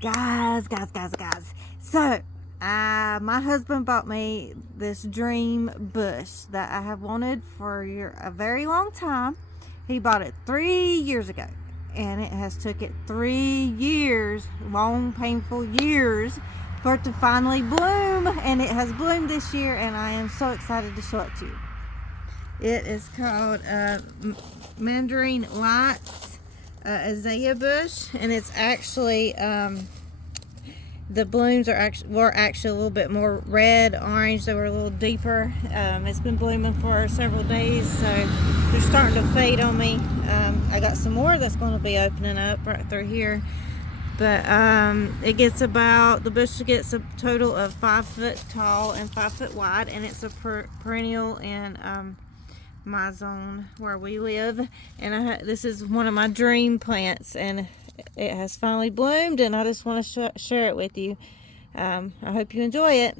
Guys. So, my husband bought me this dream bush that I have wanted for a very long time. He bought it 3 years ago, and it has took it 3 years, long, painful years, for it to finally bloom, and it has bloomed this year, and I am so excited to show it to you. It is called Mandarian Lights Azalea bush, and it's actually the blooms were actually a little bit more red, orange. They were a little deeper. It's been blooming for several days, so they're starting to fade on me. I got some more that's going to be opening up right through here, but the bush gets a total of 5 foot tall and 5 foot wide, and it's a perennial in my zone where we live. And this is one of my dream plants, and it has finally bloomed, and I just want to share it with you. I hope you enjoy it.